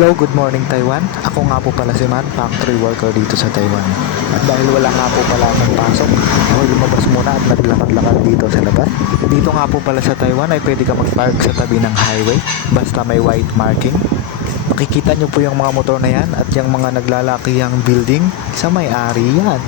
Hello, good morning Taiwan. Ako nga po pala si Matt, factory worker dito sa Taiwan. At dahil wala nga po pala akong pasok, ako lumabas muna at naglakad-lakad dito sa labas. Dito nga po pala sa Taiwan ay pwede ka mag-park sa tabi ng highway basta may white marking. Makikita nyo po yung mga motor na yan at yung mga naglalakihang building sa may-ari yan.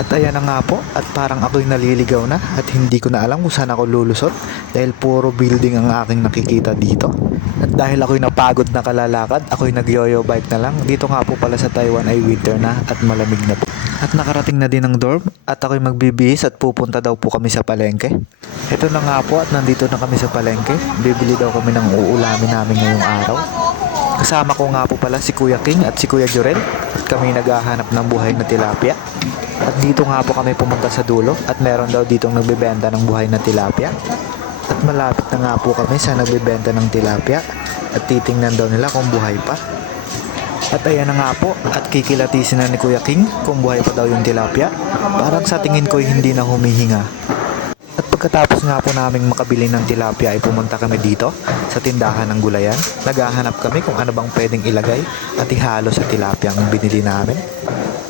At ayan na nga po, at parang ako'y naliligaw na at hindi ko na alam kung saan ako lulusot dahil puro building ang aking nakikita dito. At dahil ako'y napagod na kalalakad, ako'y nag-yoyo bike na lang. Dito nga po pala sa Taiwan ay winter na at malamig na po. At nakarating na din ang dorm at ako'y magbibihis at pupunta daw po kami sa palengke. Ito na nga po at nandito na kami sa palengke. Bibili daw kami ng uulamin namin ngayong araw. Kasama ko nga po pala si Kuya King at si Kuya Jurel at kami naghahanap ng buhay na tilapia. At dito nga po kami pumunta sa dulo at meron daw ditong nagbebenta ng buhay na tilapia. At malapit na nga po kami sa nagbebenta ng tilapia at titingnan daw nila kung buhay pa. At ayan na nga po at kikilatisin na ni Kuya King kung buhay pa daw yung tilapia. Parang sa tingin ko hindi na humihinga. At pagkatapos nga po naming makabili ng tilapia ay pumunta kami dito sa tindahan ng gulayan. Naghahanap kami kung ano bang pwedeng ilagay at ihalo sa tilapia ang binili namin.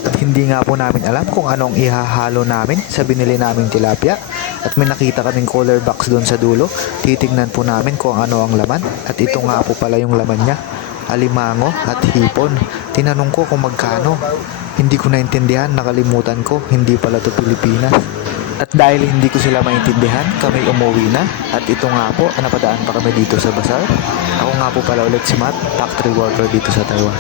At hindi nga po namin alam kung anong ihahalo namin sa binili naming tilapia. At may nakita kaming cooler box doon sa dulo. Titignan po namin kung ano ang laman. At ito nga po pala yung laman niya. Alimango at hipon. Tinanong ko kung magkano. Hindi ko naintindihan, nakalimutan ko. Hindi pala to Pilipinas. At dahil hindi ko sila maintindihan, kami umuwi na. At ito nga po, napadaan pa kami dito sa bazaar. Ako nga po pala ulit si Matt, factory worker dito sa Taiwan.